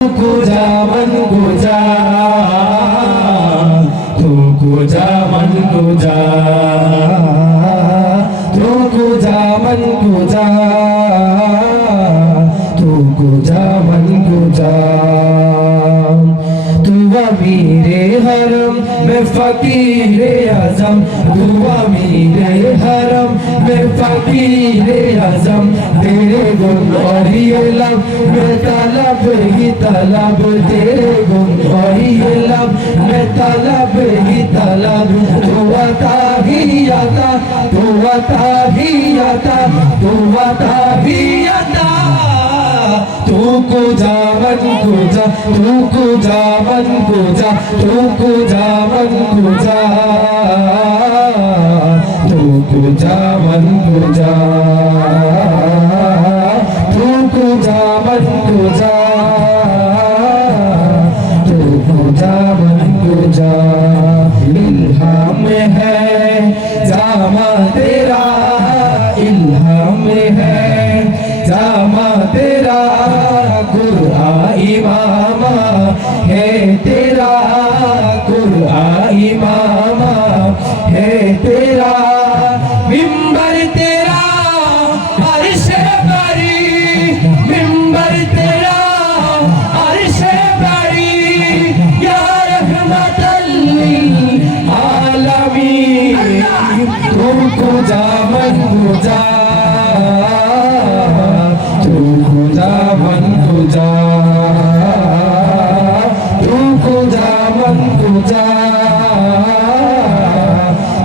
जा मन को जा, तू को जा मन को जा, तू को जा मन को जा, तू को जा मन को जा। तू अमीरे हरम मैं फकीरे आजम, तू अमीरे हरम मैं फकीरे आजम। तेरे गुण और ये लब मैं तलब ही तलब, तेरे गुण और ये लब मैं तलब ही तलब। तू अता ही आता, तू अता ही आता, तू अता ही आता। तू को जा मन को जा, तू को जा मन को जा, तू को जा मन को जा, तू को जा मन को जा, तू को जा मन को जा, तू को जा मन को जा। इल्हाम है जामा तेरा, इल्हाम है जामा तेरा। कुरआन इमामा है तेरा, कुरआन इमामा है तेरा। मिंबर तेरा अर्शे बरी, मिंबर तेरा अर्शे बरी। या रहमतल लिल आलमीन। तुमको जा मन को जा, तुमको जा मन को जा, तुमको जा मन को जा,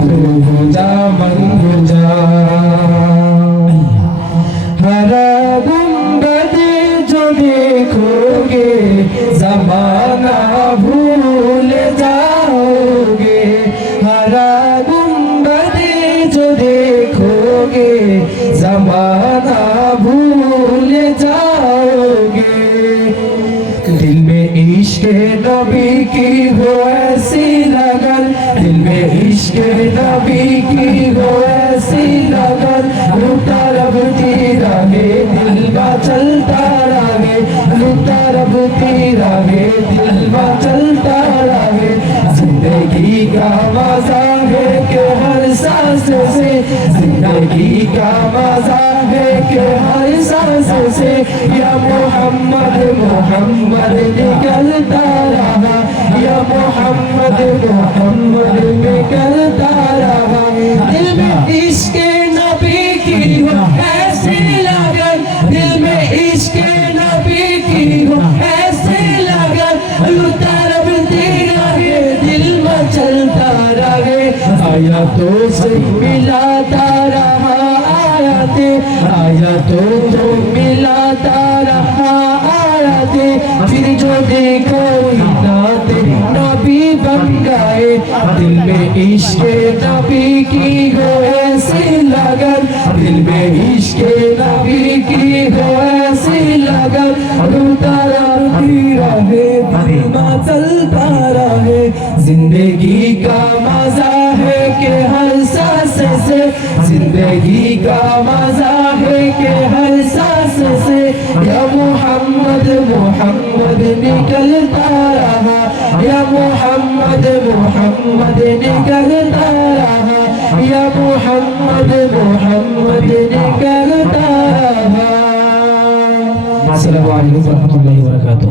तुमको जा मन को जा। हरा गुंबद जो देखोगे ज़माना भूल जाओगे। हरा गुंबद जो देखोगे ज़माना भूल जाओगे। दिल में इश्क नबी की हो ऐसी लगन, दिल में इश्क नबी की हो ऐसी लगन। लुटा रब तेरा है दिल में चलता रहे, लुटा रब तेरा है दिल में चलता रहे। जिंदगी का मजा है कि हर सांस से, जिंदगी का मजा है कि हर सांस से। या मोहम्मद मोहम्मद निकलता रहा, या मोहम्मद मोहम्मद निकलता रहा। दिल में इश्क नबी की हो ऐसी लगन, दिल में इश्क नबी की हो ऐसी लगन। लुटा रब तेरा है दिल में चलता रहे। आयतों से मिलाता रहा आयते, आयतों तो मिलाता रहा आयते। फिर जो देखो नाते नबी बन गए। दिल में इश्क नबी की हो ऐसी लगन, दिल में इश्क नबी की हो ऐसी लगन। लुटा रही रहे दिल में चलता रहे। जिंदगी का मजा है कि हर सांस से, जिंदगी का मजा है कि हर सांस से। या मोहम्मद मोहम्मद निकलता रहा, या मोहम्मद मोहम्मद निकलता रहा, या मोहम्मद मोहम्मद निकलता रहा। अस्सलामु अलैकुम व रहमतुल्लाहि व बरकातुहू।